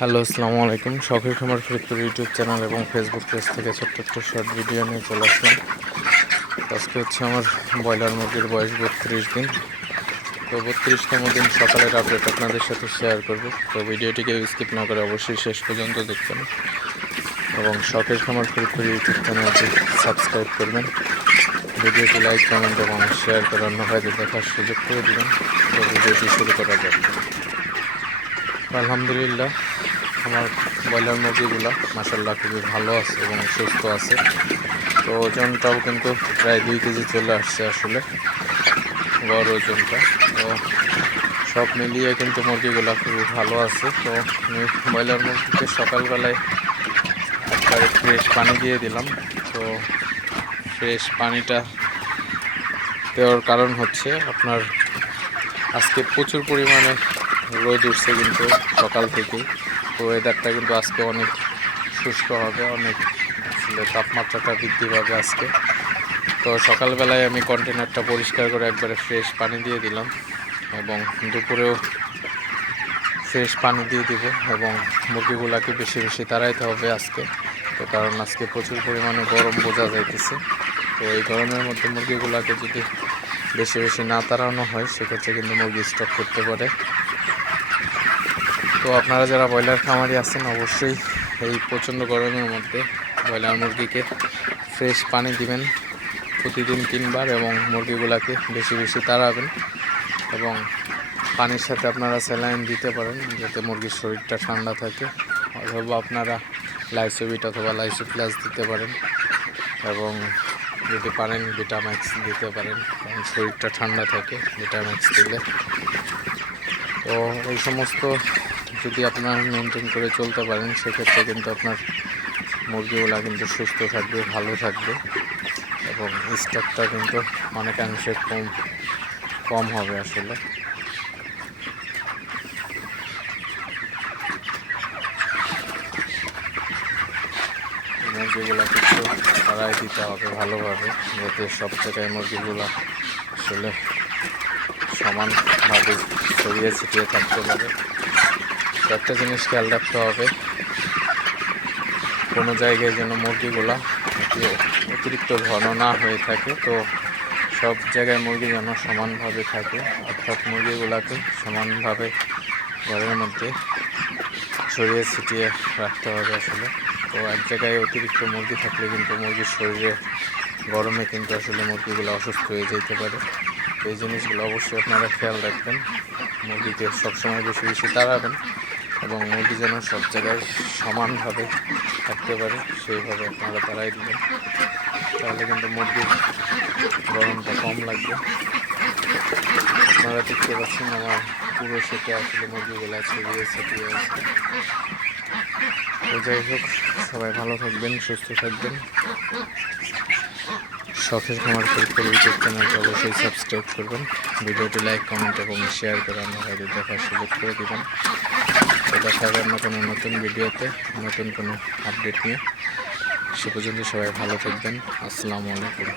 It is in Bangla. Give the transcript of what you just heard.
হ্যালো, আসসালামু আলাইকুম। শখের খামার ফরিদপুর ইউটিউব চ্যানেল এবং ফেসবুক পেজ থেকে ছোট্ট একটা শর্ট ভিডিও নিয়ে চলে আসলাম। আজকে হচ্ছে আমার ব্রয়লার মুরগির বয়স বত্রিশ দিন। তো বত্রিশতম দিন সকালের আপডেট আপনাদের সাথে শেয়ার করব। তো ভিডিওটিকে স্কিপ না করে অবশ্যই শেষ পর্যন্ত দেখবেন। এবং শখের খামার ফরিদপুর ইউটিউব চ্যানেলটি সাবস্ক্রাইব করবেন। ভিডিওটি লাইক কমেন্ট এবং শেয়ার করে অন্য ভাইদের দেখার সুযোগ করে দেবেন। তো ভিডিওটি শুরু করা যাবে আলহামদুলিল্লাহ আমার ব্রয়লার মুরগিগুলো মাসাল্লাহ খুবই ভালো আছে এবং সুস্থ আছে। তো ওজনটাও কিন্তু প্রায় দুই কেজি চলে আসছে আসলে, গড় ওজনটা। তো সব মিলিয়ে কিন্তু মুরগিগুলো খুবই ভালো আছে। তো আমি ব্রয়লার মুরগিকে সকালবেলায় একবারে ফ্রেশ পানি দিয়ে দিলাম। তো ফ্রেশ পানিটা দেওয়ার কারণ হচ্ছে আপনার আজকে প্রচুর পরিমাণে রোদ উঠছে কিন্তু সকাল থেকেই। ওয়েদারটা কিন্তু আজকে অনেক শুষ্ক হবে, অনেক তাপমাত্রাটা বৃদ্ধি পাবে আজকে। তো সকালবেলায় আমি কন্টেনারটা পরিষ্কার করে একবারে ফ্রেশ পানি দিয়ে দিলাম এবং দুপুরেও ফ্রেশ পানি দিয়ে দিব এবং মুরগিগুলাকে বেশি বেশি তাড়াইতে হবে আজকে। তো কারণ আজকে প্রচুর পরিমাণে গরম বোঝা যাইতেছে। তো এই গরমের মধ্যে মুরগিগুলাকে যদি বেশি বেশি না তাড়ানো হয়, সেক্ষেত্রে কিন্তু মুরগি স্টক করতে পারে। তো আপনারা যারা ব্রয়লার খামারি আছেন, অবশ্যই এই প্রচণ্ড গরমের মধ্যে ব্রয়লার মুরগিকে ফ্রেশ পানি দিবেন। প্রতিদিন তিনবার এবং মুরগিগুলোকে বেশি বেশি তাড়াবেন এবং পানির সাথে আপনারা স্যালাইন দিতে পারেন যাতে মুরগির শরীরটা ঠান্ডা থাকে অথবা আপনারা লাইসোবিট অথবা লাইসো প্লাস দিতে পারেন এবং যদি পারেন ভিটাম্যাক্স দিতে পারেন কারণ শরীরটা ঠান্ডা থাকে ভিটাম্যাক্স দিলে। তো এই সমস্ত যদি আপনার মেনটেন করে চলতে পারেন, সেক্ষেত্রে কিন্তু আপনার মুরগিগুলা কিন্তু সুস্থ থাকবে, ভালো থাকবে এবং স্টকটা কিন্তু অনেকাংশে কম কম হবে আসলে। মুরগিগুলা কিন্তু তারাই দিতে হবে ভালোভাবে, যাতে সব জায়গায় মুরগিগুলা আসলে সমানভাবে ছড়িয়ে ছিটিয়ে থাকতে পারে। একটা জিনিস খেয়াল রাখতে হবে। কোনো জায়গায় যেন মুরগিগুলা অতিরিক্ত ঘন না হয়ে থাকে, তো সব জায়গায় মুরগি যেন সমানভাবে থাকে। অর্থাৎ মুরগিগুলাকে সমানভাবে ঘরের মধ্যে ছড়িয়ে ছিটিয়ে রাখতে হবে আসলে। তো এক জায়গায় অতিরিক্ত মুরগি থাকলে কিন্তু মুরগির শরীরে, গরমে কিন্তু আসলে মুরগিগুলো অসুস্থ হয়ে যেতে পারে। তো এই জিনিসগুলো অবশ্যই আপনারা খেয়াল রাখবেন। মুরগিকে সবসময় বেশি বেশি তাড়াবেন। এবং মুরগি যেন সব জায়গায় সমানভাবে থাকতে পারে, সেইভাবে আপনারা তাড়াই দিবেন। তাহলে কিন্তু মুরগির গরমটা কম লাগবে। আপনারা দেখতে পাচ্ছেন আমার পুরো সেটে আসলে মুরগিগুলো ছড়িয়ে ছিটিয়ে আছে তো যাই হোক, সবাই ভালো থাকবেন, সুস্থ থাকবেন। শখের খামার ফরিদপুর ইউটিউব চ্যানেলকে অবশ্যই সাবস্ক্রাইব করবেন। ভিডিওটি লাইক কমেন্ট এবং শেয়ার করে অন্য ভাইদের দেখার সুযোগ করে দেবেন। দেখা হবে অন্য কোনো নতুন ভিডিওতে, নতুন কোনো আপডেট নিয়ে। সে পর্যন্ত সবাই ভালো থাকবেন। আসসালামু আলাইকুম।